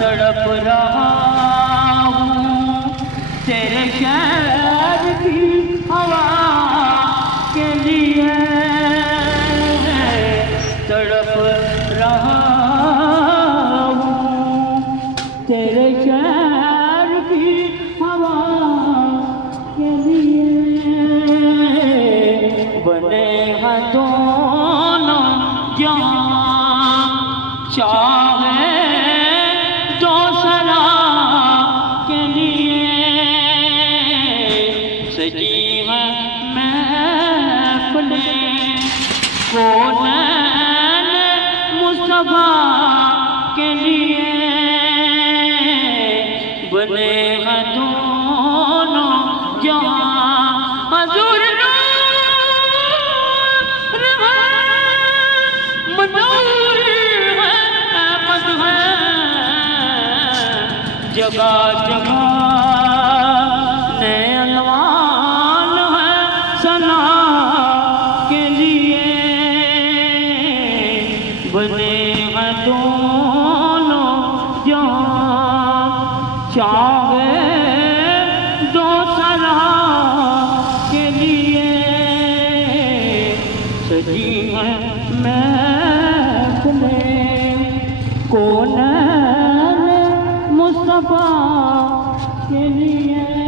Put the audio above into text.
तड़प रहा हूँ तेरे शहर की हवा के लिए, तड़प रहा हूँ तेरे शहर की हवा के लिए। बने हैं दोनों जहां, चाहे सजी है महफ़िल कौनैन मुस्तफ़ा के लिए। बने हैं दोनों जहां, हुज़ूर नूर है, मनूर है, अहमद है, जगह जगह बने हैं दोनों जहां, चाहे दो सरा के लिए। सजी है महफ़िल कौनैन मुस्तफ़ा के लिए।